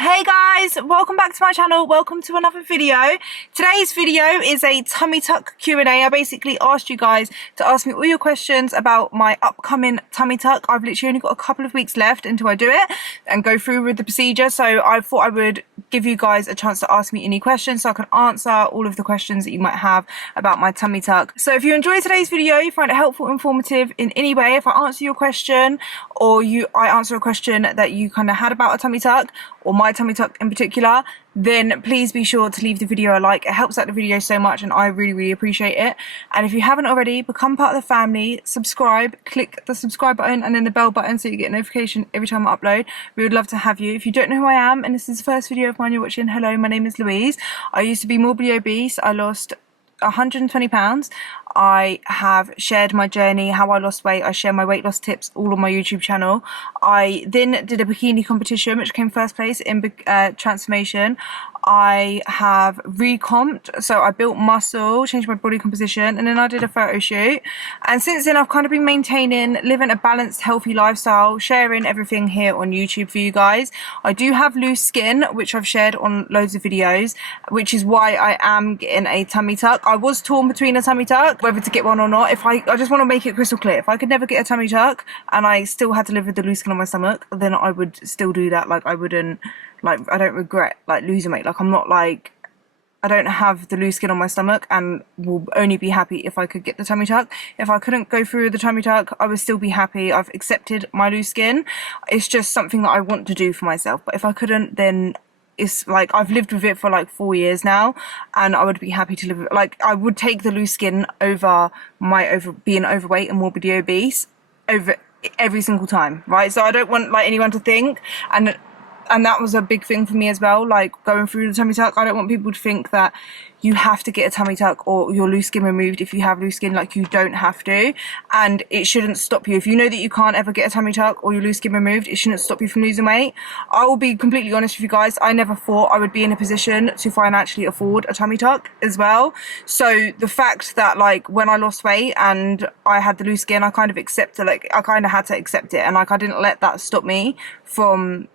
Hey guys, welcome back to my channel. Welcome to another video. Today's video is a tummy tuck Q&A. I basically asked you guys to ask me all your questions about my upcoming tummy tuck. I've literally only got a couple of weeks left until I do it and go through with the procedure, so I thought I would give you guys a chance to ask me any questions so I can answer all of the questions that you might have about my tummy tuck. So if you enjoyed today's video, you find it helpful, informative in any way, if I answer your question or I answer a question that you kind of had about a tummy tuck or my tummy tuck in particular, then please be sure to leave the video a like. It helps out the video so much and I really appreciate it. And if you haven't already, become part of the family, subscribe, click the subscribe button and then the bell button so you get a notification every time I upload. We would love to have you. If you don't know who I am and this is the first video of mine you're watching, hello, my name is Louise. I used to be morbidly obese. I lost 120 pounds. I have shared my journey, how I lost weight. I share my weight loss tips all on my YouTube channel. I then did a bikini competition which came first place in transformation. I have recomped, so I built muscle, changed my body composition, and then I did a photo shoot. And since then I've kind of been maintaining, living a balanced, healthy lifestyle, sharing everything here on YouTube for you guys. I do have loose skin, which I've shared on loads of videos, which is why I am getting a tummy tuck. I was torn between a tummy tuck, whether to get one or not. I just want to make it crystal clear, if I could never get a tummy tuck and I still had to live with the loose skin on my stomach, then I would still do that. Like, I wouldn't, like, I don't regret like losing weight. Like, I'm not like, I don't have the loose skin on my stomach and will only be happy if I could get the tummy tuck. If I couldn't go through the tummy tuck, I would still be happy. I've accepted my loose skin. It's just something that I want to do for myself. But if I couldn't, then it's like, I've lived with it for like 4 years now and I would be happy to live with it. Like, I would take the loose skin over being overweight and morbidly obese over every single time, right? So I don't want like anyone to think, and that was a big thing for me as well, like going through the tummy tuck. I don't want people to think that you have to get a tummy tuck or your loose skin removed if you have loose skin. Like, you don't have to, and it shouldn't stop you. If you know that you can't ever get a tummy tuck or your loose skin removed, it shouldn't stop you from losing weight. I will be completely honest with you guys, I never thought I would be in a position to financially afford a tummy tuck as well. So the fact that, like, when I lost weight and I had the loose skin, I kind of accepted, like, I kind of had to accept it, and like, I didn't let that stop me from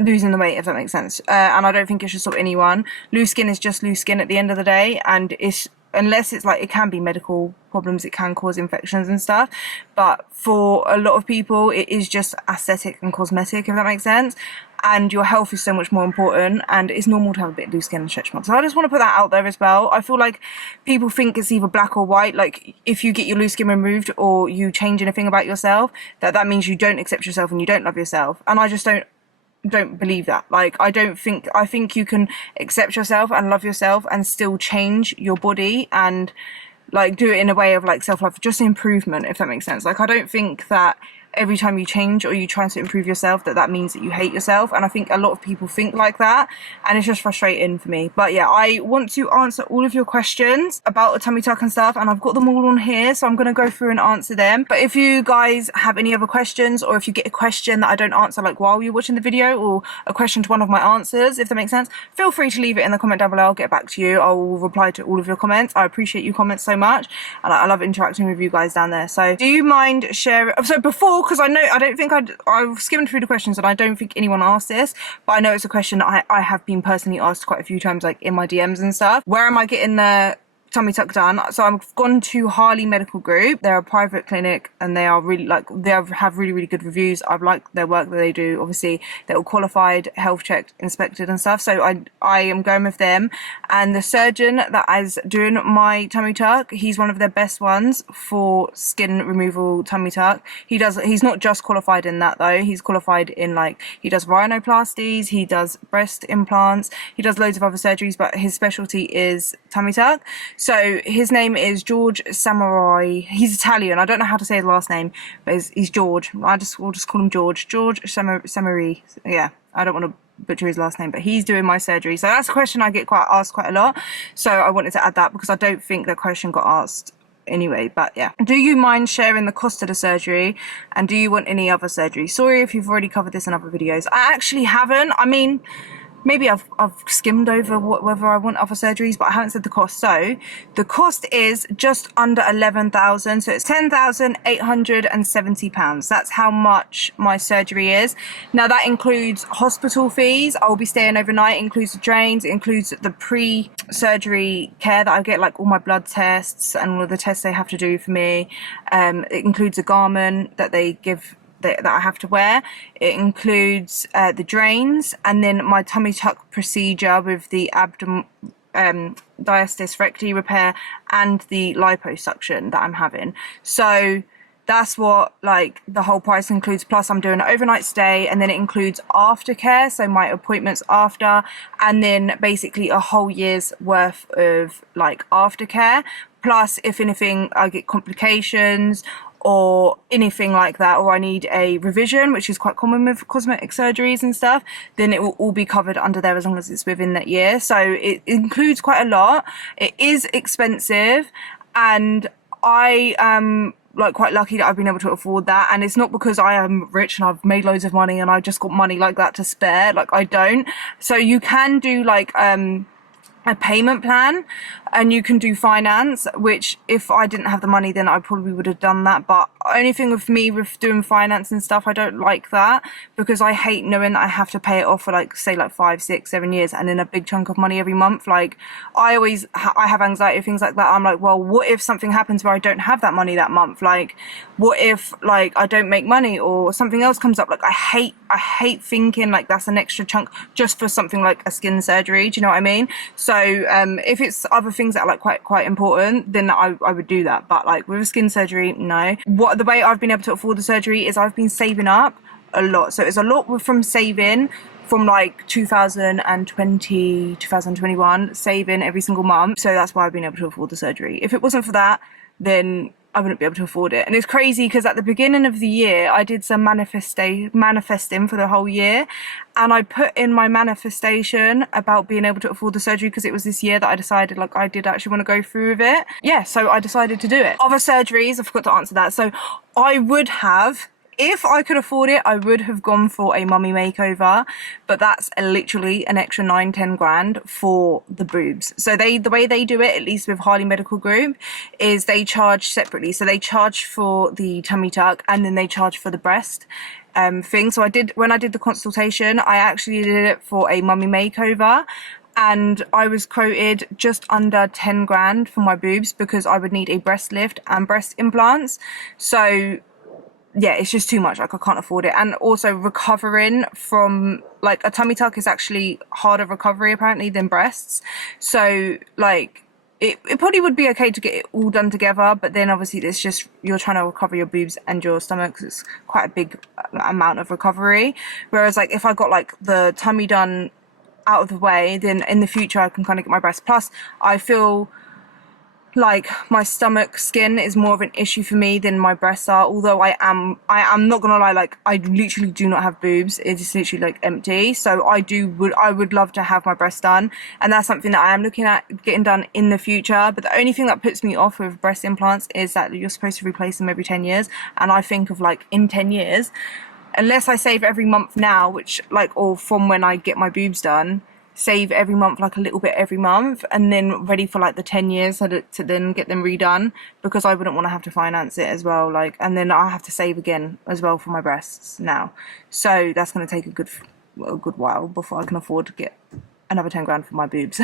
losing the weight, if that makes sense. And I don't think it should stop anyone. Loose skin is just loose skin at the end of the day, and it's, unless it's like, it can be medical problems, it can cause infections and stuff, but for a lot of people it is just aesthetic and cosmetic, if that makes sense. And your health is so much more important, and it's normal to have a bit of loose skin and stretch marks. So I just want to put that out there as well. I feel like people think it's either black or white. Like, if you get your loose skin removed or you change anything about yourself, that means you don't accept yourself and you don't love yourself. And I just don't believe that. Like, I think you can accept yourself and love yourself and still change your body and like do it in a way of like self-love, just improvement, if that makes sense. Like, I don't think that every time you change or you try to improve yourself that means that you hate yourself, and I think a lot of people think like that, and it's just frustrating for me. But yeah, I want to answer all of your questions about a tummy tuck and stuff, and I've got them all on here, so I'm going to go through and answer them. But if you guys have any other questions, or if you get a question that I don't answer like while you're watching the video, or a question to one of my answers, if that makes sense, feel free to leave it in the comment down below. I'll get back to you. I will reply to all of your comments. I appreciate your comments so much, and I love interacting with you guys down there. So do you mind sharing? So before, because I've skimmed through the questions and I don't think anyone asked this, but I know it's a question that I have been personally asked quite a few times, like in my DMs and stuff. Where am I getting the tummy tuck done? So I've gone to Harley Medical Group. They're a private clinic and they are really, like, they have really good reviews. I've liked their work that they do. Obviously they're all qualified, health checked, inspected and stuff, so I am going with them. And the surgeon that is doing my tummy tuck, he's one of their best ones for skin removal tummy tuck. He's not just qualified in that though, he's qualified in, like, he does rhinoplasties, he does breast implants, he does loads of other surgeries, but his specialty is tummy tuck. So his name is George Samurai. He's Italian. I don't know how to say his last name, but he's George. We'll just call him George. George Samurai. Yeah, I don't want to butcher his last name, but he's doing my surgery. So that's a question I get asked quite a lot. So I wanted to add that because I don't think that question got asked anyway. But yeah, do you mind sharing the cost of the surgery, and do you want any other surgery? Sorry if you've already covered this in other videos. I actually haven't. I mean, maybe I've skimmed over whether I want other surgeries, but I haven't said the cost. So the cost is just under 11,000, so it's £10,870. That's how much my surgery is. Now that includes hospital fees. I'll be staying overnight. It includes the drains, it includes the pre-surgery care that I get, like all my blood tests and all of the tests they have to do for me. It includes a garment that they give that I have to wear. It includes the drains, and then my tummy tuck procedure with the abdomen diastasis recti repair and the liposuction that I'm having. So that's what like the whole price includes, plus I'm doing an overnight stay, and then it includes aftercare, so my appointments after, and then basically a whole year's worth of like aftercare, plus if anything I get complications or anything like that, or I need a revision, which is quite common with cosmetic surgeries and stuff, then it will all be covered under there as long as it's within that year. So it includes quite a lot. It is expensive, and I am like quite lucky that I've been able to afford that. And it's not because I am rich and I've made loads of money and I just got money like that to spare. Like, I don't. So you can do like a payment plan, and you can do finance, which if I didn't have the money then I probably would have done that. But only thing with me with doing finance and stuff, I don't like that, because I hate knowing that I have to pay it off for like say like 5, 6, 7 years and then a big chunk of money every month. Like I have anxiety, things like that. I'm like, well, what if something happens where I don't have that money that month? Like what if like I don't make money or something else comes up? Like I hate thinking like that's an extra chunk just for something like a skin surgery. Do you know what I mean? So if it's other things that are like quite important, then I would do that. But like with a skin surgery, no. The way I've been able to afford the surgery is I've been saving up a lot. So it's a lot from saving from like 2020, 2021, saving every single month. So that's why I've been able to afford the surgery. If it wasn't for that, then I wouldn't be able to afford it. And it's crazy because at the beginning of the year I did some manifesting for the whole year, and I put in my manifestation about being able to afford the surgery because it was this year that I decided like I did actually want to go through with it. Yeah, so I decided to do it. Other surgeries, I forgot to answer that. So I would have, if I could afford it, I would have gone for a mummy makeover, but that's literally an extra 9-10 grand for the boobs. So the way they do it, at least with Harley Medical Group, is they charge separately. So they charge for the tummy tuck and then they charge for the breast thing. So when I did the consultation, I actually did it for a mummy makeover, and I was quoted just under 10 grand for my boobs because I would need a breast lift and breast implants. So yeah, it's just too much. Like I can't afford it. And also recovering from like a tummy tuck is actually harder recovery apparently than breasts. So like it probably would be okay to get it all done together, but then obviously it's just you're trying to recover your boobs and your stomach because it's quite a big amount of recovery. Whereas like if I got like the tummy done out of the way, then in the future I can kind of get my breasts. Plus I feel like my stomach skin is more of an issue for me than my breasts are, although I am not gonna lie, like I literally do not have boobs. It's literally like empty. So I would love to have my breasts done, and that's something that I am looking at getting done in the future. But the only thing that puts me off with breast implants is that you're supposed to replace them every 10 years, and I think of like in 10 years, unless I save every month now, which like, or from when I get my boobs done, save every month like a little bit every month, and then ready for like the 10 years to then get them redone, because I wouldn't want to have to finance it as well, like, and then I have to save again as well for my breasts now. So that's going to take a good while before I can afford to get another 10 grand for my boobs.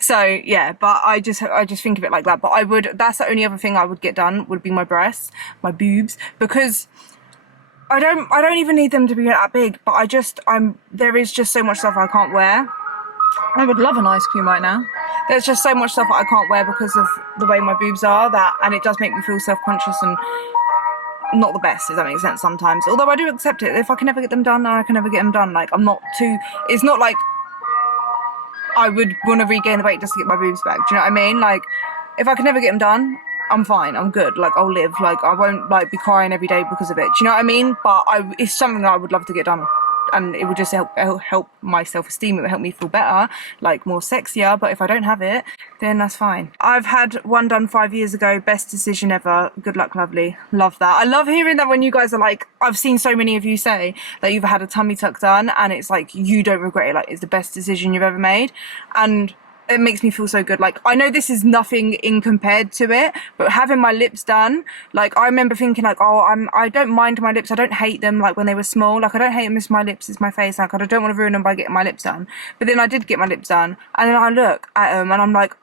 So yeah, but I just think of it like that. But that's the only other thing I would get done, would be my breasts, my boobs, because I don't even need them to be that big, but there is just so much stuff I can't wear. I would love an ice cream right now. There's just so much stuff that I can't wear because of the way my boobs are, and it does make me feel self-conscious and not the best, if that makes sense sometimes. Although I do accept it. If I can never get them done, I can never get them done. Like it's not like I would want to regain the weight just to get my boobs back. Do you know what I mean? Like if I can never get them done, I'm fine, I'm good, like I'll live, like I won't like be crying every day because of it, do you know what I mean? But it's something that I would love to get done and it would just help my self-esteem. It would help me feel better, like more sexier. But if I don't have it, then that's fine. I've had one done 5 years ago. Best decision ever. Good luck, lovely. Love that. I love hearing that when you guys are like, I've seen so many of you say that you've had a tummy tuck done and it's like you don't regret it, like it's the best decision you've ever made. And it makes me feel so good. Like, I know this is nothing in compared to it, but having my lips done, like, I remember thinking like, oh, I don't mind my lips, I don't hate them, like when they were small, like I don't hate them, it's my lips, it's my face, like I don't want to ruin them by getting my lips done. But then I did get my lips done, and then I look at them and I'm like,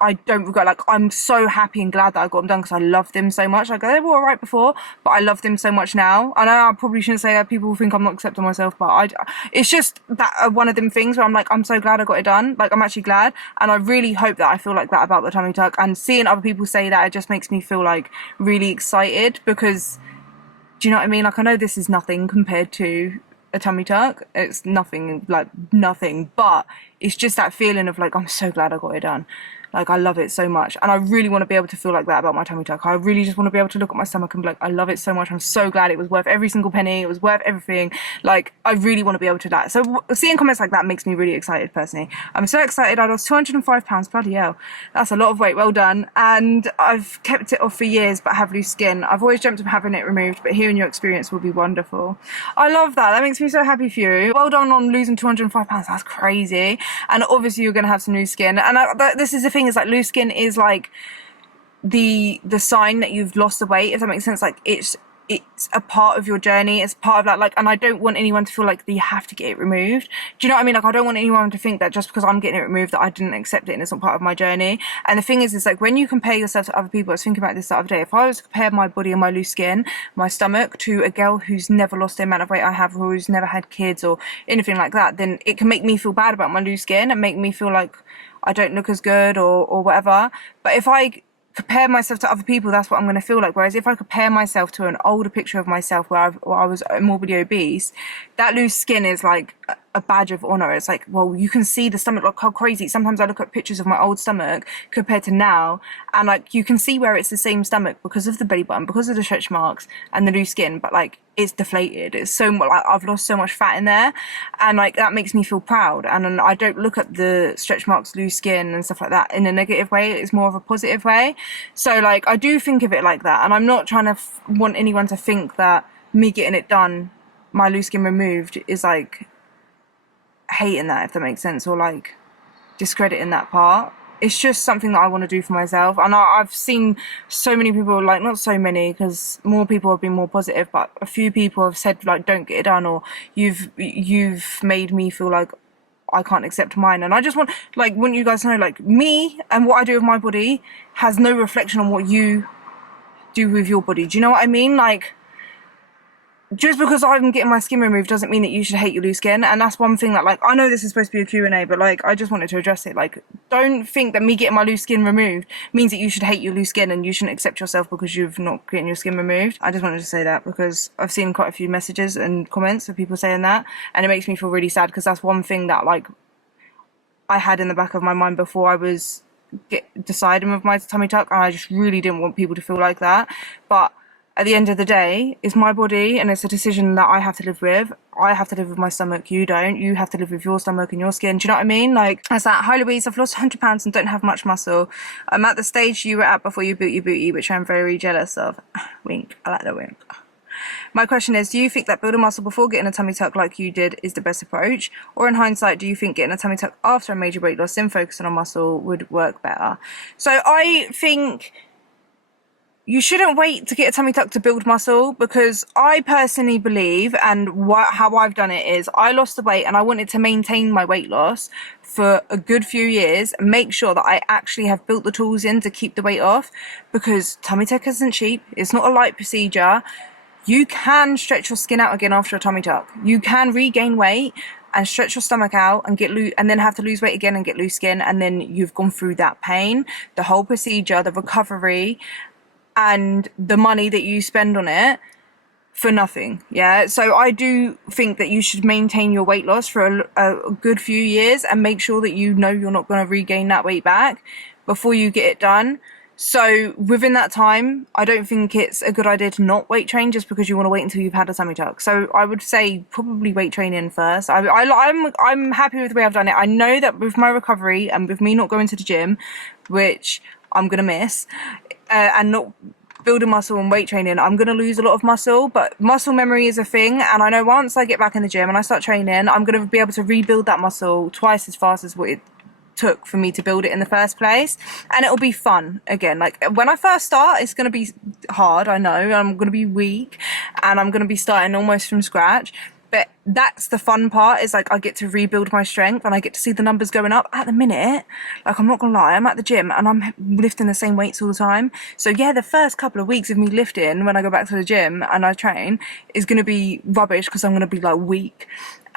I don't regret, like I'm so happy and glad that I got them done because I love them so much. Like, they were alright before, but I love them so much now. I know I probably shouldn't say that, people think I'm not accepting myself, but it's just that one of them things where I'm like, I'm so glad I got it done. Like, I'm actually glad, and I really hope that I feel like that about the tummy tuck, and seeing other people say that, it just makes me feel like really excited, because do you know what I mean? Like, I know this is nothing compared to a tummy tuck, it's nothing, like nothing, but it's just that feeling of like, I'm so glad I got it done. Like, I love it so much, and I really want to be able to feel like that about my tummy tuck. I really just want to be able to look at my stomach and be like, I love it so much, I'm so glad it was worth every single penny, it was worth everything. Like, I really want to be able to that. So seeing comments like that makes me really excited personally. I'm so excited. I lost 205 pounds, bloody hell, that's a lot of weight, well done. And I've kept it off for years but have loose skin. I've always dreamt of having it removed, but hearing your experience will be wonderful. I love that makes me so happy for you. Well done on losing 205 pounds, that's crazy. And obviously you're gonna have some loose skin, and this is the thing, is like, loose skin is like the sign that you've lost the weight, if that makes sense. Like, it's a part of your journey, it's part of that, like, and I don't want anyone to feel like you have to get it removed. Do you know what I mean? Like, I don't want anyone to think that just because I'm getting it removed that I didn't accept it and it's not part of my journey. And the thing is like, when you compare yourself to other people, I was thinking about this the other day, if I was to compare my body and my loose skin, my stomach, to a girl who's never lost the amount of weight I have, or who's never had kids or anything like that, then it can make me feel bad about my loose skin and make me feel like I don't look as good or whatever. But if I compare myself to other people, that's what I'm going to feel like. Whereas if I compare myself to an older picture of myself where I was morbidly obese, that loose skin is like a badge of honor. It's like, well, you can see the stomach, like how crazy. Sometimes I look at pictures of my old stomach compared to now, and like you can see where it's the same stomach because of the belly button, because of the stretch marks and the loose skin, but like it's deflated. It's so much, like, I've lost so much fat in there, and like that makes me feel proud. And I don't look at the stretch marks, loose skin and stuff like that in a negative way. It's more of a positive way. So like, I do think of it like that, and I'm not trying to want anyone to think that me getting it done, my loose skin removed, is like hating that, if that makes sense, or like discrediting that part. It's just something that I want to do for myself. And I've seen so many people, like, not so many, because more people have been more positive, but a few people have said like, don't get it done, or you've made me feel like I can't accept mine. And I just want you guys to know, like, me and what I do with my body has no reflection on what you do with your body. Do you know what I mean? Like, just because I'm getting my skin removed doesn't mean that you should hate your loose skin. And that's one thing that, like, I know this is supposed to be a Q&A, but like, I just wanted to address it. Like, don't think that me getting my loose skin removed means that you should hate your loose skin and you shouldn't accept yourself because you've not getting your skin removed. I just wanted to say that because I've seen quite a few messages and comments of people saying that, and it makes me feel really sad, because that's one thing that, like, I had in the back of my mind before I was deciding with my tummy tuck, and I just really didn't want people to feel like that. But at the end of the day, it's my body, and it's a decision that I have to live with. I have to live with my stomach, you don't. You have to live with your stomach and your skin. Do you know what I mean? Like, that's that. Hi Louise, I've lost 100 pounds and don't have much muscle. I'm at the stage you were at before you built your booty, which I'm very jealous of. Wink. I like the wink. My question is, do you think that building muscle before getting a tummy tuck like you did is the best approach? Or in hindsight, do you think getting a tummy tuck after a major weight loss, then focusing on muscle, would work better? So I think you shouldn't wait to get a tummy tuck to build muscle, because I personally believe, and how I've done it is, I lost the weight and I wanted to maintain my weight loss for a good few years and make sure that I actually have built the tools in to keep the weight off, because tummy tuck isn't cheap. It's not a light procedure. You can stretch your skin out again after a tummy tuck. You can regain weight and stretch your stomach out and get loose, and then have to lose weight again and get loose skin, and then you've gone through that pain, the whole procedure, the recovery, and the money that you spend on it for nothing. Yeah, so I do think that you should maintain your weight loss for a good few years and make sure that you know you're not going to regain that weight back before you get it done. So within that time, I don't think it's a good idea to not weight train just because you want to wait until you've had a tummy tuck. So I would say probably weight training first. I'm happy with the way I've done it. I know that with my recovery and with me not going to the gym, which I'm gonna miss, and not building muscle and weight training, I'm gonna lose a lot of muscle. But muscle memory is a thing, and I know once I get back in the gym and I start training, I'm gonna be able to rebuild that muscle twice as fast as what it took for me to build it in the first place, and it'll be fun again. Like when I first start, it's gonna be hard, I know, I'm gonna be weak and I'm gonna be starting almost from scratch, but that's the fun part, is like I get to rebuild my strength and I get to see the numbers going up. At the minute, like I'm not gonna lie, I'm at the gym and I'm lifting the same weights all the time. So yeah, the first couple of weeks of me lifting when I go back to the gym and I train is gonna be rubbish because I'm gonna be like weak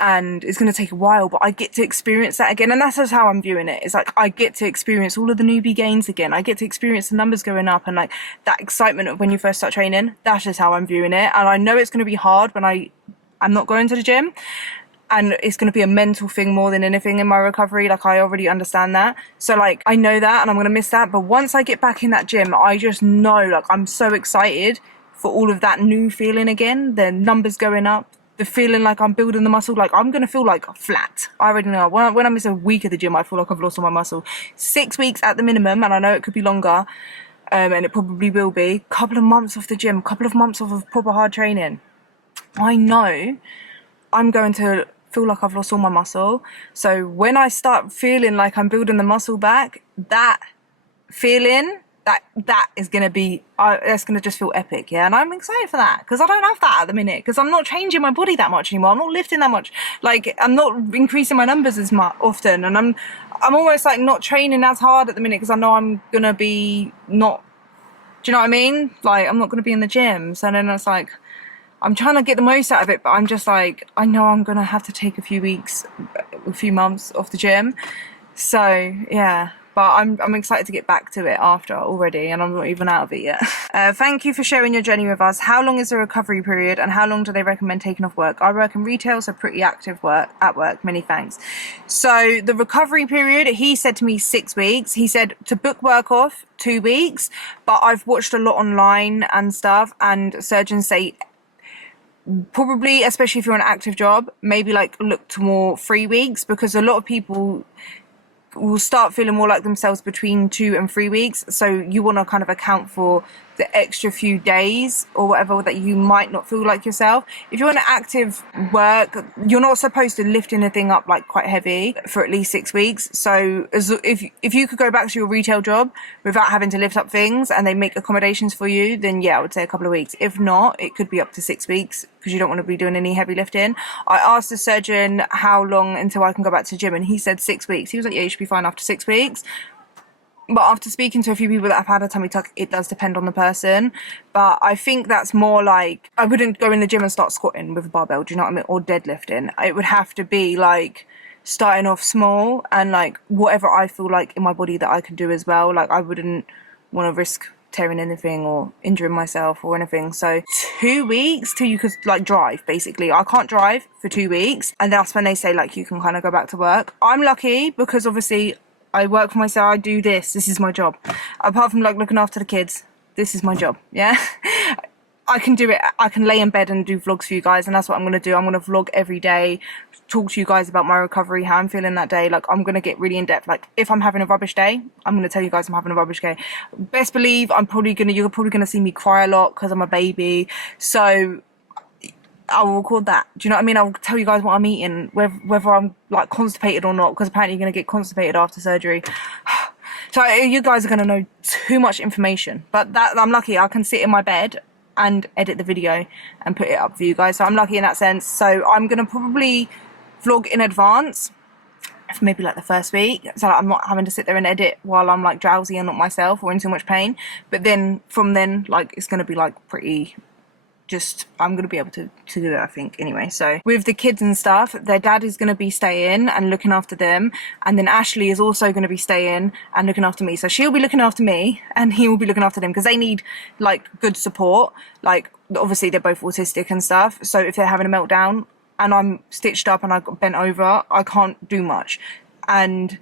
and it's going to take a while, but I get to experience that again, and that's just how I'm viewing it. It's like I get to experience all of the newbie gains again. I get to experience the numbers going up and like that excitement of when you first start training. That's just how I'm viewing it, and I know it's going to be hard when I'm not going to the gym, and it's going to be a mental thing more than anything in my recovery. Like I already understand that, so like I know that and I'm going to miss that, but once I get back in that gym, I just know, like I'm so excited for all of that new feeling again, the numbers going up, the feeling like I'm building the muscle. Like I'm gonna feel like flat. I already know when I miss a week of the gym, I feel like I've lost all my muscle. 6 weeks at the minimum, and I know it could be longer, and it probably will be. Couple of months off the gym, couple of months off of proper hard training, I know I'm going to feel like I've lost all my muscle. So when I start feeling like I'm building the muscle back, that feeling, that is going to be, that's going to just feel epic, yeah? And I'm excited for that, because I don't have that at the minute, because I'm not changing my body that much anymore. I'm not lifting that much. Like, I'm not increasing my numbers as much often, and I'm almost like not training as hard at the minute, because I know I'm going to be not, do you know what I mean? Like, I'm not going to be in the gym, so then it's like, I'm trying to get the most out of it, but I'm just like, I know I'm going to have to take a few weeks, a few months off the gym, so, yeah. But I'm excited to get back to it after already, and I'm not even out of it yet. Thank you for sharing your journey with us. How long is the recovery period, and how long do they recommend taking off work? I work in retail, so pretty active at work. Many thanks. So the recovery period, he said to me 6 weeks. He said to book work off 2 weeks, but I've watched a lot online and stuff, and surgeons say probably, especially if you're in an active job, maybe like look to more 3 weeks, because a lot of people will start feeling more like themselves between 2 and 3 weeks. So you want to kind of account for the extra few days or whatever that you might not feel like yourself. If you're in active work, you're not supposed to lift anything up like quite heavy for at least 6 weeks. So if you could go back to your retail job without having to lift up things and they make accommodations for you, then yeah, I would say a couple of weeks. If not, it could be up to 6 weeks, because you don't want to be doing any heavy lifting. I asked the surgeon how long until I can go back to the gym, and he said 6 weeks. He was like, yeah, you should be fine after 6 weeks. But after speaking to a few people that have had a tummy tuck, it does depend on the person. But I think that's more like, I wouldn't go in the gym and start squatting with a barbell, do you know what I mean? Or deadlifting. It would have to be like starting off small and like whatever I feel like in my body that I can do as well. Like I wouldn't want to risk tearing anything or injuring myself or anything. So 2 weeks till you could like drive, basically. I can't drive for 2 weeks, and that's when they say like you can kind of go back to work. I'm lucky because obviously I work for myself. I do this is my job. Apart from like looking after the kids, this is my job, yeah. I can do it. I can lay in bed and do vlogs for you guys, and that's what I'm going to do. I'm going to vlog every day, talk to you guys about my recovery, how I'm feeling that day. Like I'm going to get really in depth. Like if I'm having a rubbish day, I'm going to tell you guys I'm having a rubbish day. Best believe you're probably going to see me cry a lot because I'm a baby. So I will record that. Do you know what I mean? I'll tell you guys what I'm eating, whether I'm like constipated or not, because apparently you're going to get constipated after surgery. So you guys are going to know too much information, but that I'm lucky. I can sit in my bed and edit the video and put it up for you guys. So I'm lucky in that sense. So I'm going to probably vlog in advance for maybe like the first week, so I'm not having to sit there and edit while I'm like drowsy and not myself or in too much pain. But then from then, like it's going to be like pretty, just I'm going to be able to do it, I think, anyway. So with the kids and stuff, their dad is going to be staying and looking after them, and then Ashley is also going to be staying and looking after me. So she'll be looking after me and he will be looking after them, because they need like good support. Like obviously they're both autistic and stuff, so if they're having a meltdown and I'm stitched up and I got bent over, I can't do much. And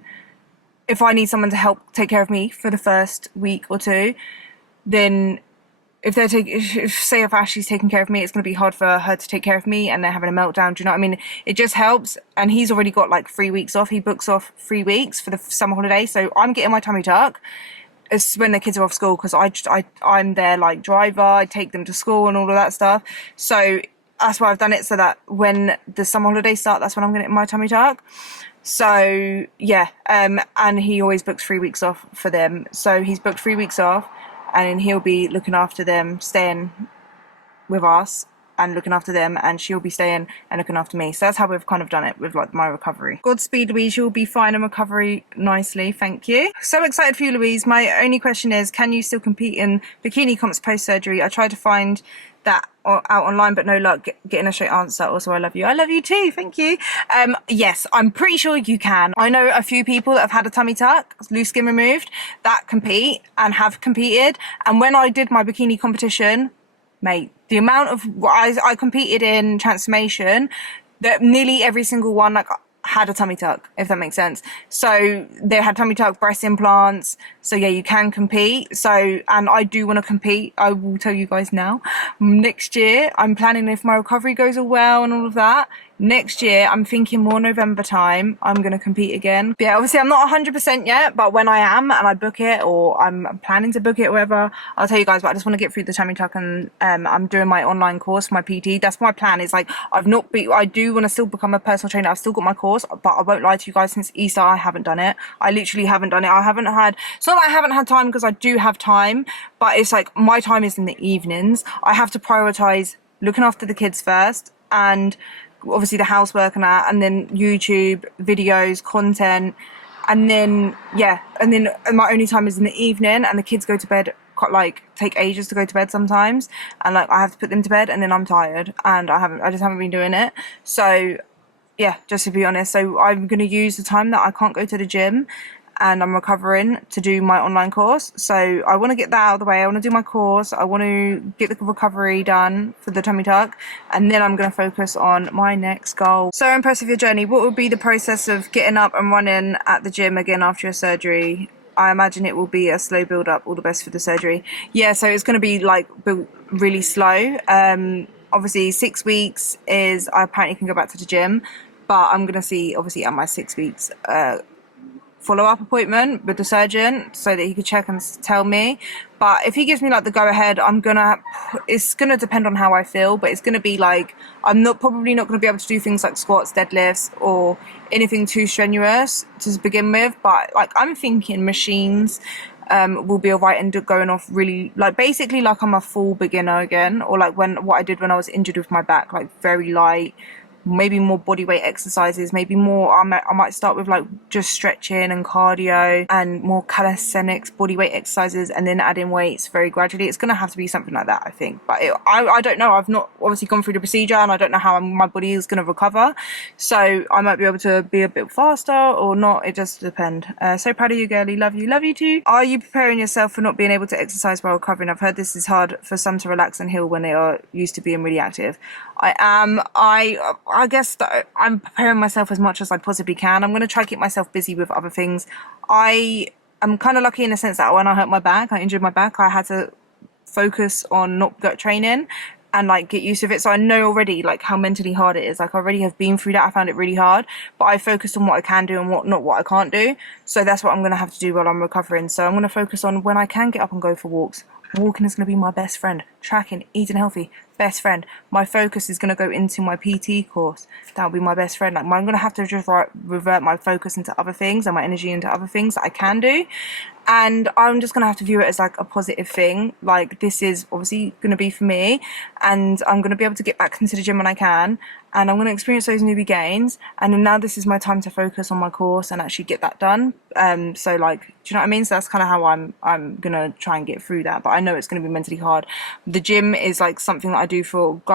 if I need someone to help take care of me for the first week or two, then if Ashley's taking care of me, it's going to be hard for her to take care of me and they're having a meltdown. Do you know what I mean? It just helps. And he's already got like 3 weeks off. He books off 3 weeks for the summer holiday. So I'm getting my tummy tuck. It's when the kids are off school, because I'm their like driver. I take them to school and all of that stuff. So that's why I've done it, so that when the summer holidays start, that's when I'm going to get my tummy tuck. So yeah, and he always books 3 weeks off for them. So he's booked 3 weeks off, and he'll be looking after them, staying with us and looking after them, and she'll be staying and looking after me. So that's how we've kind of done it with like my recovery. Godspeed, Louise, you'll be fine in recovery nicely, thank you. So excited for you, Louise. My only question is, can you still compete in bikini comps post-surgery? I tried to find that out online, but no luck getting a straight answer. Also, I love you. I love you too, thank you. Yes, I'm pretty sure you can. I know a few people that have had a tummy tuck, loose skin removed, that compete and have competed. And when I did my bikini competition, mate, the amount of I competed in transformation, that nearly every single one like had a tummy tuck, if that makes sense. So they had tummy tuck, breast implants. So yeah, you can compete. So, and I do want to compete. I will tell you guys now, next year I'm planning, if my recovery goes all well and all of that, next year I'm thinking more November time I'm going to compete again. Yeah, obviously I'm not 100% yet, but when I am and I book it, or I'm planning to book it or whatever, I'll tell you guys. But I just want to get through the tummy tuck, and I'm doing my online course for my PT. That's my plan. Is like, I do want to still become a personal trainer. I've still got my course, but I won't lie to you guys, since Easter I haven't done it. I literally haven't done it. It's not that I haven't had time, because I do have time, but it's like my time is in the evenings. I have to prioritize looking after the kids first, and obviously the housework and that, and then YouTube videos, content, and then yeah, and then my only time is in the evening, and the kids go to bed like take ages to go to bed sometimes, and like I have to put them to bed, and then I'm tired, and I just haven't been doing it. So yeah, just to be honest, so I'm going to use the time that I can't go to the gym and I'm recovering to do my online course. So I want to get that out of the way. I want to do my course. I want to get the recovery done for the tummy tuck, and then I'm going to focus on my next goal. So impressed with your journey. What would be the process of getting up and running at the gym again after your surgery? I imagine it will be a slow build up. All the best for the surgery. Yeah, so it's going to be like really slow. Obviously 6 weeks is, I apparently can go back to the gym, but I'm going to see obviously at my 6 weeks follow-up appointment with the surgeon, so that he could check and tell me. But if he gives me like the go-ahead, it's gonna depend on how I feel, but it's gonna be like, I'm probably not gonna be able to do things like squats, deadlifts, or anything too strenuous to begin with. But like, I'm thinking machines will be alright, and going off really, like basically like I'm a full beginner again, or like what I did when I was injured with my back, like very light, maybe more body weight exercises, maybe more, I might start with like just stretching and cardio and more calisthenics body weight exercises, and then add in weights very gradually. It's going to have to be something like that, I think. But I don't know. I've not obviously gone through the procedure, and I don't know how my body is going to recover. So I might be able to be a bit faster or not. It just depends. So proud of you, girlie. Love you. Love you too. Are you preparing yourself for not being able to exercise while recovering? I've heard this is hard for some to relax and heal when they are used to being really active. I am. I guess that I'm preparing myself as much as I possibly can. I'm going to try to keep myself busy with other things. I'm kind of lucky in the sense that when I hurt my back, I injured my back, I had to focus on not gut training and like get used to it. So I know already like how mentally hard it is. Like I already have been through that. I found it really hard, but I focused on what I can do and what I can't do. So that's what I'm going to have to do while I'm recovering. So I'm going to focus on when I can get up and go for walks. Walking is going to be my best friend. Tracking, eating healthy, best friend. My focus is going to go into my PT course. That'll be my best friend. Like I'm going to have to just revert my focus into other things and my energy into other things that I can do. And I'm just going to have to view it as like a positive thing. Like this is obviously going to be for me, and I'm going to be able to get back into the gym when I can, and I'm going to experience those newbie gains. And then now this is my time to focus on my course and actually get that done. So like, do you know what I mean? So that's kind of how I'm going to try and get through that. But I know it's going to be mentally hard. The gym is like something that I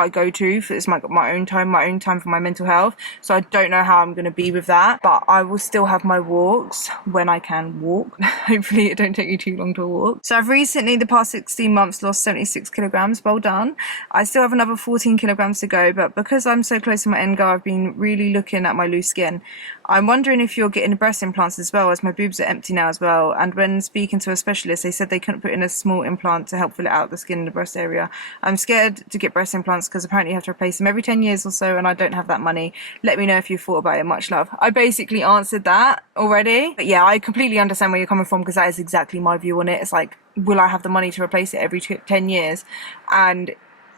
go to for it's my own time for my mental health. So I don't know how I'm going to be with that, but I will still have my walks when I can walk. Hopefully it don't take you too long to walk. So I've recently, the past 16 months, lost 76 kilograms. Well done. I still have another 14 kilograms to go, but because I'm so close to my end goal, I've been really looking at my loose skin. I'm wondering if you're getting breast implants as well, as my boobs are empty now as well. And when speaking to a specialist, they said they couldn't put in a small implant to help fill out the skin in the breast area. I'm scared to get breast implants because apparently you have to replace them every 10 years or so, and I don't have that money. Let me know if you've thought about it. Much love. I basically answered that already. But yeah, I completely understand where you're coming from, because that is exactly my view on it. It's like, will I have the money to replace it every 10 years? And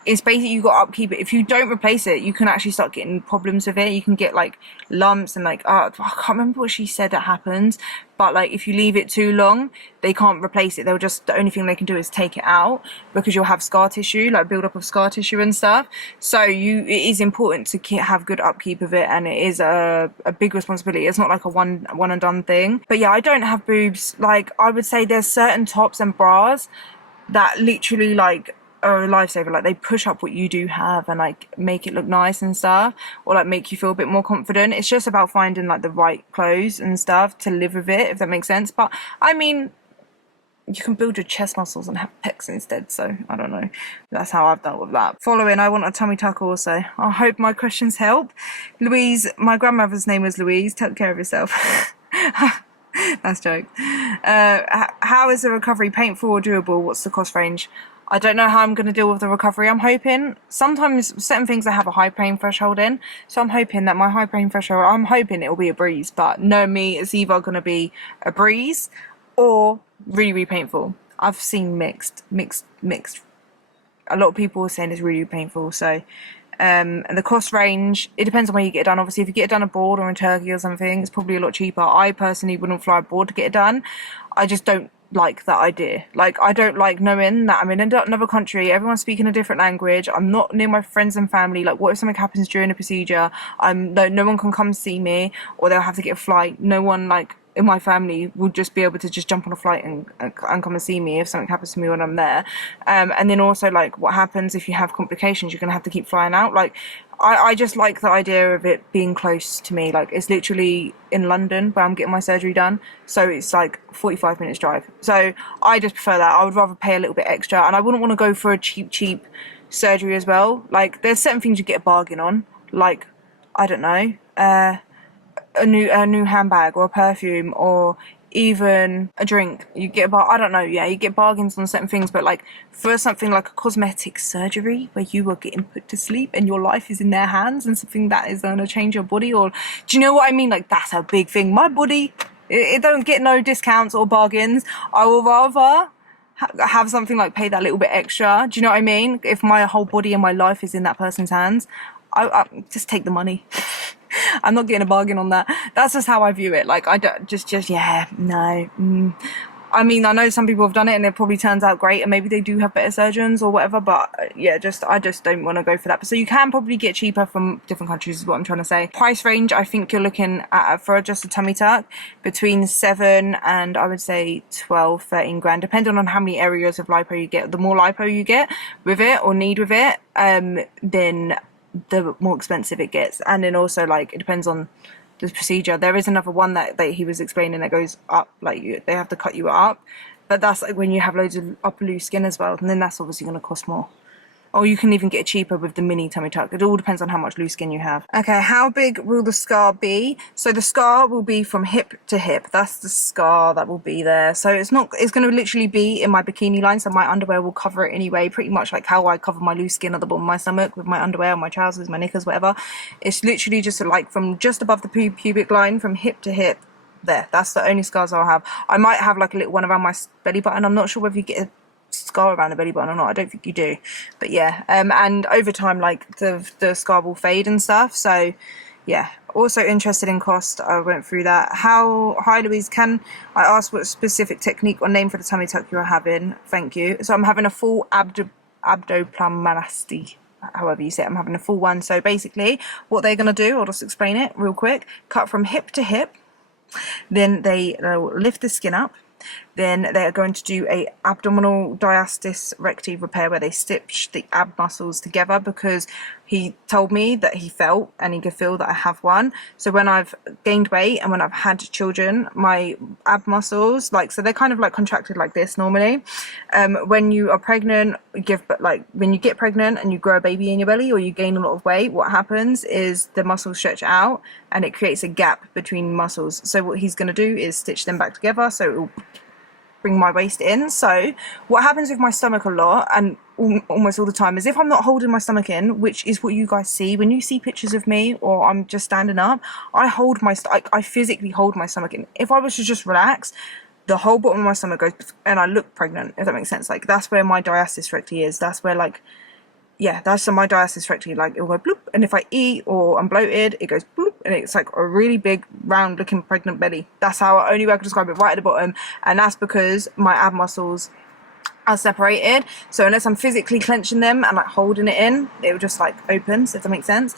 it's basically, you got to upkeep it. If you don't replace it, you can actually start getting problems with it. You can get like lumps and like, I can't remember what she said that happens, but like if you leave it too long, they can't replace it. They'll just, the only thing they can do is take it out, because you'll have scar tissue, like build up of scar tissue and stuff. So it is important to have good upkeep of it, and it is a big responsibility. It's not like a one and done thing. But yeah, I don't have boobs. Like, I would say there's certain tops and bras that literally like are a lifesaver. Like, they push up what you do have and like make it look nice and stuff, or like make you feel a bit more confident. It's just about finding like the right clothes and stuff to live with it, if that makes sense. But I mean, you can build your chest muscles and have pecs instead, so I don't know. That's how I've dealt with that. Following, I want a tummy tuck also. I hope my questions help. Louise, my grandmother's name was Louise. Take care of yourself. That's a joke. How is the recovery? Painful or doable? What's the cost range? I don't know how I'm going to deal with the recovery. I'm hoping, sometimes certain things I have a high pain threshold in, so I'm hoping that my high pain threshold, I'm hoping it will be a breeze. But no, me, it's either going to be a breeze or really, really painful. I've seen mixed. A lot of people are saying it's really painful. So and the cost range, it depends on where you get it done. Obviously, if you get it done abroad or in Turkey or something, it's probably a lot cheaper. I personally wouldn't fly abroad to get it done. I just don't like that idea. Like, I don't like knowing that I'm in another country, everyone's speaking a different language, I'm not near my friends and family. Like, what if something happens during a procedure? No one can come see me, or they'll have to get a flight. No one, like, in my family would just be able to just jump on a flight and come and see me if something happens to me when I'm there. And then also, like, what happens if you have complications? You're gonna have to keep flying out. Like, I just like the idea of it being close to me. Like, it's literally in London where I'm getting my surgery done, so it's like 45 minutes drive. So I just prefer that. I would rather pay a little bit extra, and I wouldn't want to go for a cheap surgery as well. Like, there's certain things you get a bargain on, like, I don't know, a new handbag or a perfume, or even a drink. You get I don't know, yeah, you get bargains on certain things. But like, for something like a cosmetic surgery where you are getting put to sleep and your life is in their hands, and something that is going to change your body, or do you know what I mean? Like, that's a big thing. My body, it don't get no discounts or bargains. I will rather have something like pay that little bit extra. Do you know what I mean? If my whole body and my life is in that person's hands, I just take the money. I'm not getting a bargain on that. That's just how I view it. Like, I don't yeah, no. I mean, I know some people have done it and it probably turns out great, and maybe they do have better surgeons or whatever, but yeah, I just don't want to go for that. But so you can probably get cheaper from different countries is what I'm trying to say. Price range, I think you're looking at, for just a tummy tuck, between 7 and I would say 12, 13 grand, depending on how many areas of lipo you get. The more lipo you get with it or need with it, then the more expensive it gets. And then also, like, it depends on the procedure. There is another one that he was explaining that goes up, like, they have to cut you up, but that's like when you have loads of upper loose skin as well, and then that's obviously going to cost more. Or you can even get it cheaper with the mini tummy tuck. It all depends on how much loose skin you have. Okay, how big will the scar be? So the scar will be from hip to hip. That's the scar that will be there. So it's going to literally be in my bikini line, so my underwear will cover it anyway, pretty much like how I cover my loose skin at the bottom of my stomach with my underwear, my trousers, my knickers, whatever. It's literally just like from just above the pubic line, from hip to hip. There, that's the only scars I'll have. I might have like a little one around my belly button. I'm not sure whether you get a scar around the belly button or not. I don't think you do, but yeah, and over time, like, the scar will fade and stuff. So yeah, also interested in cost. I went through that. Hi Louise, can I ask what specific technique or name for the tummy tuck you're having? Thank you. So I'm having a full abdominoplasty, however you say it. I'm having a full one. So basically what they're going to do, I'll just explain it real quick. Cut from hip to hip, then they'll lift the skin up, Then they are going to do a abdominal diastasis recti repair where they stitch the ab muscles together, because he told me that he felt and he could feel that I have one. So when I've gained weight and when I've had children, my ab muscles, like, so they're kind of like contracted like this normally. When you are pregnant, when you get pregnant and you grow a baby in your belly, or you gain a lot of weight, what happens is the muscles stretch out and it creates a gap between muscles. So what he's going to do is stitch them back together, so it will bring my waist in. So what happens with my stomach a lot, and almost all the time, is if I'm not holding my stomach in, which is what you guys see when you see pictures of me or I'm just standing up, I physically hold my stomach in. If I was to just relax, the whole bottom of my stomach goes, and I look pregnant, if that makes sense. Like, that's where my diastasis recti is. That's where, like, yeah, that's my diastasis recti. Like, it'll go bloop, and if I eat or I'm bloated, it goes bloop, and it's like a really big, round looking pregnant belly. That's how only way I can describe it, right at the bottom. And that's because my ab muscles are separated. So unless I'm physically clenching them and like holding it in, it will just like opens, if that makes sense.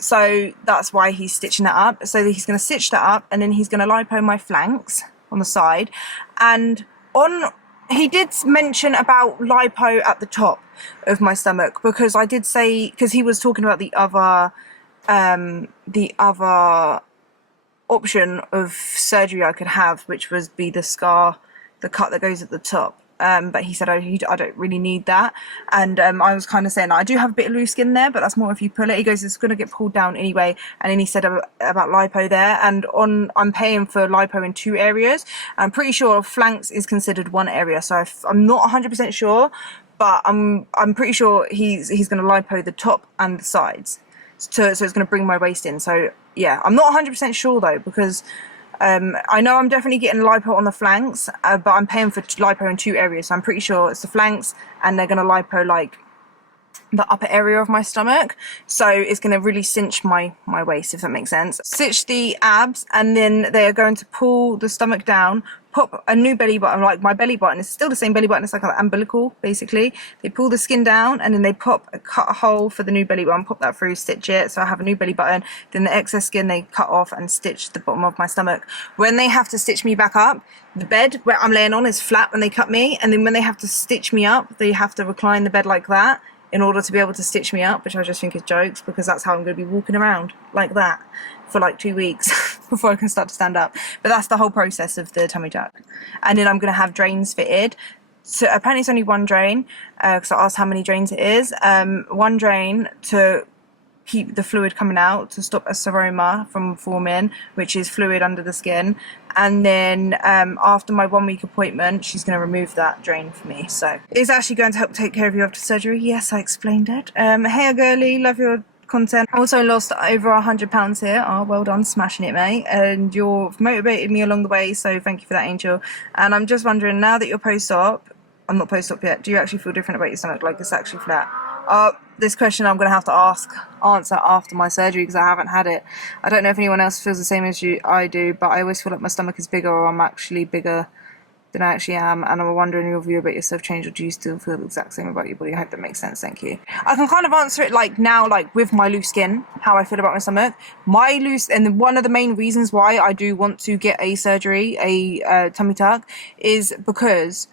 So that's why he's stitching that up. So he's going to stitch that up, and then he's going to lipo my flanks on the side. And he did mention about lipo at the top of my stomach, because I did say, because he was talking about the other option of surgery I could have, which was be the cut that goes at the top. But he said, I don't really need that. And I was kind of saying, I do have a bit of loose skin there, but that's more if you pull it. He goes, it's going to get pulled down anyway. And then he said about lipo there. And I'm paying for lipo in 2 areas. I'm pretty sure flanks is considered 1 area. So I'm not 100% sure, but I'm pretty sure he's going to lipo the top and the sides. So it's going to bring my waist in. So yeah, I'm not 100% sure though, because I know I'm definitely getting lipo on the flanks, but I'm paying for lipo in 2 areas. So I'm pretty sure it's the flanks, and they're going to lipo like the upper area of my stomach. So it's going to really cinch my waist, if that makes sense. Stitch the abs, and then they are going to pull the stomach down, pop a new belly button. Like, my belly button is still the same belly button, it's like an umbilical basically. They pull the skin down, and then they cut a hole for the new belly button, pop that through, stitch it, so I have a new belly button. Then the excess skin they cut off and stitch the bottom of my stomach. When they have to stitch me back up, the bed where I'm laying on is flat when they cut me, and then when they have to stitch me up, they have to recline the bed like that in order to be able to stitch me up, which I just think is jokes, because that's how I'm going to be walking around like that for like 2 weeks before I can start to stand up. But that's the whole process of the tummy tuck. And then I'm going to have drains fitted. So apparently it's only 1 drain, because I asked how many drains it is. 1 drain to keep the fluid coming out, to stop a seroma from forming, which is fluid under the skin. And then after my 1 week appointment, she's going to remove that drain for me. So it's actually going to help take care of you after surgery. Yes, I explained it. Hey girly, love your content. Also lost over 100 pounds here. Oh, well done, smashing it, mate. And you've motivated me along the way, so thank you for that, Angel. And I'm just wondering, now that you're post-op, I'm not post-op yet, do you actually feel different about your stomach, like it's actually flat? This question I'm going to have to answer after my surgery, because I haven't had it. I don't know if anyone else feels the same as I do, but I always feel like my stomach is bigger, or I'm actually bigger than I actually am. And I'm wondering, your view about yourself changed, or do you still feel the exact same about your body? I hope that makes sense. Thank you. I can kind of answer it like now, like with my loose skin, how I feel about my stomach. And one of the main reasons why I do want to get a surgery, a tummy tuck, is because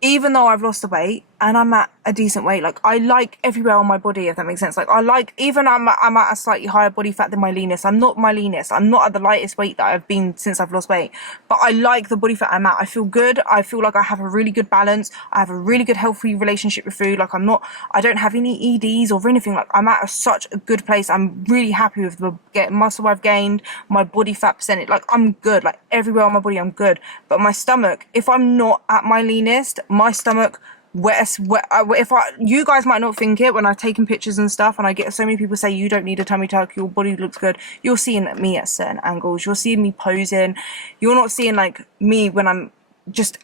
even though I've lost the weight and I'm at a decent weight, like, I like everywhere on my body, if that makes sense. Like, I like, even I'm at a slightly higher body fat than my leanest. I'm not my leanest. I'm not at the lightest weight that I've been since I've lost weight. But I like the body fat I'm at. I feel good. I feel like I have a really good balance. I have a really good healthy relationship with food. Like, I don't have any EDs or anything. Like, I'm at such a good place. I'm really happy with the muscle I've gained, my body fat percentage. Like, I'm good. Like, everywhere on my body, I'm good. But my stomach, if I'm not at my leanest, my stomach, you guys might not think it when I've taken pictures and stuff, and I get so many people say, you don't need a tummy tuck, your body looks good. You're seeing me at certain angles, you're seeing me posing, you're not seeing like me when I'm just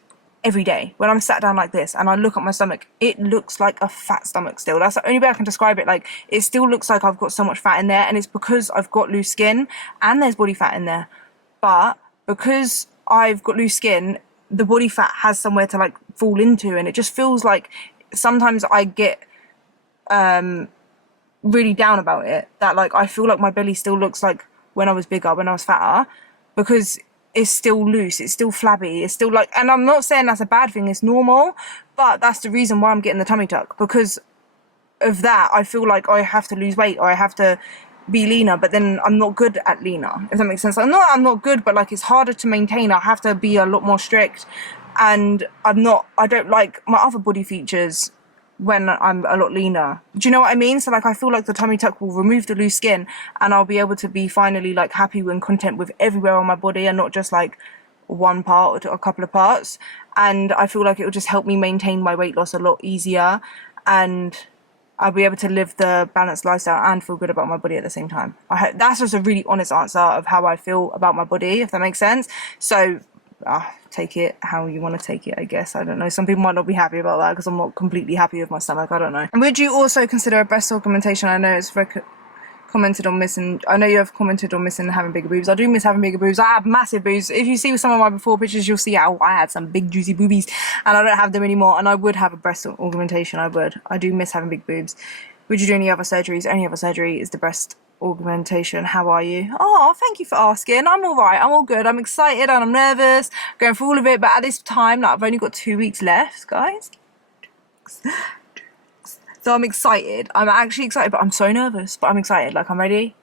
every day, when I'm sat down like this and I look at my stomach, it looks like a fat stomach still. That's the only way I can describe it. Like, it still looks like I've got so much fat in there, and it's because I've got loose skin and there's body fat in there. But because I've got loose skin, the body fat has somewhere to like fall into, and it just feels like sometimes I get really down about it, that like I feel like my belly still looks like when I was bigger, when I was fatter, because is still loose, it's still flabby, it's still like, and I'm not saying that's a bad thing, it's normal, but that's the reason why I'm getting the tummy tuck, because of that. I feel like I have to lose weight or I have to be leaner, but then I'm not good at leaner, if that makes sense. I'm not good, but like it's harder to maintain. I have to be a lot more strict, and I don't like my other body features when I'm a lot leaner. Do you know what I mean? So like I feel like the tummy tuck will remove the loose skin and I'll be able to be finally like happy and content with everywhere on my body and not just like one part or a couple of parts. And I feel like it will just help me maintain my weight loss a lot easier, and I'll be able to live the balanced lifestyle and feel good about my body at the same time. I hope that's just a really honest answer of how I feel about my body, if that makes sense. So take it how you want to take it, I guess. I don't know. Some people might not be happy about that because I'm not completely happy with my stomach. I don't know. And would you also consider a breast augmentation? I know it's commented on missing. I know you have commented on missing having bigger boobs. I do miss having bigger boobs. I have massive boobs. If you see some of my before pictures, you'll see how I had some big juicy boobies, and I don't have them anymore. And I would have a breast augmentation. I do miss having big boobs. Would you do any other surgeries? Any other surgery is the breast augmentation. How are you? Oh, thank you for asking. I'm all right. I'm all good. I'm excited and I'm nervous going through all of it. But at this time, like, I've only got 2 weeks left, guys. So I'm excited. I'm actually excited, but I'm so nervous. But I'm excited. Like, I'm ready.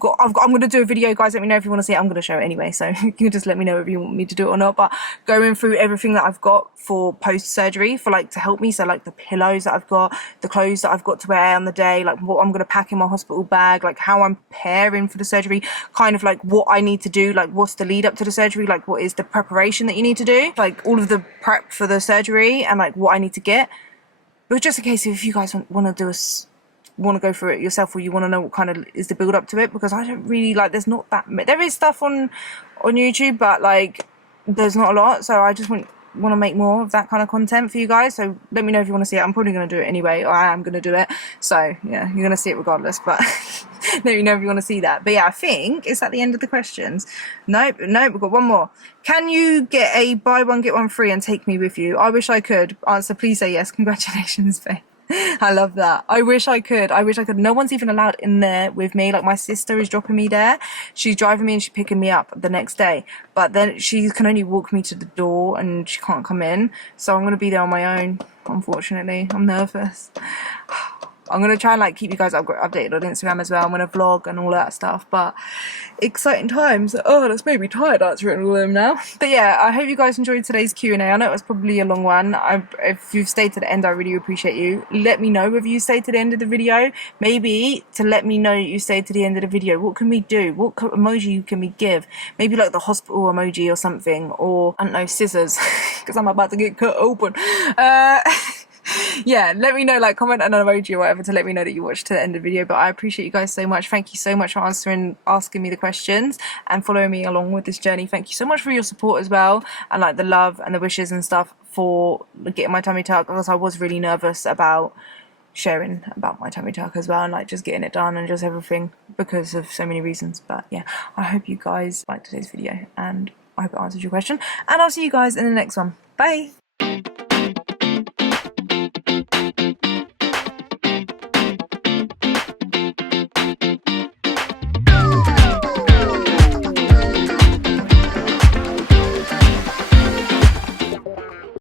I'm going to do a video, guys. Let me know if you want to see it. I'm going to show it anyway, so you can just let me know if you want me to do it or not. But going through everything that I've got for post-surgery for like to help me, so like the pillows that I've got, the clothes that I've got to wear on the day, like what I'm going to pack in my hospital bag, like how I'm preparing for the surgery, kind of like what I need to do, like what's the lead up to the surgery, like what is the preparation that you need to do, like all of the prep for the surgery and like what I need to get. But just in case if you guys want to go through it yourself, or you want to know what kind of is the build up to it, because I don't really like, there's not that there is stuff on YouTube, but like there's not a lot, so I just want to make more of that kind of content for you guys. So let me know if you want to see it. I'm probably going to do it anyway, or I am going to do it, so yeah, you're going to see it regardless, but let me know if you want to see that. But yeah, I think it's at the end of the questions. Nope, we've got one more. Can you get a buy one get one free and take me with you? I wish I could. Answer, please say yes. Congratulations, babe. I love that. I wish I could. No one's even allowed in there with me. Like my sister is dropping me there. She's driving me and she's picking me up the next day. But then she can only walk me to the door and she can't come in. So I'm going to be there on my own, unfortunately. I'm nervous. I'm going to try and like keep you guys updated on Instagram as well. I'm going to vlog and all that stuff, but exciting times. Oh, that's made me tired answering all of them now. But yeah, I hope you guys enjoyed today's Q&A. I know it was probably a long one. If you've stayed to the end, I really appreciate you. Let me know if you stayed to the end of the video. Maybe to let me know you stayed to the end of the video. What can we do? What emoji can we give? Maybe like the hospital emoji or something, or I don't know, scissors, because I'm about to get cut open. Yeah, let me know, like comment an emoji or whatever to let me know that you watched to the end of the video. But I appreciate you guys so much. Thank you so much for asking me the questions and following me along with this journey. Thank you so much for your support as well, and like the love and the wishes and stuff for getting my tummy tuck, because I was really nervous about sharing about my tummy tuck as well, and like just getting it done and just everything because of so many reasons. But yeah, I hope you guys liked today's video and I hope it answered your question, and I'll see you guys in the next one. Bye.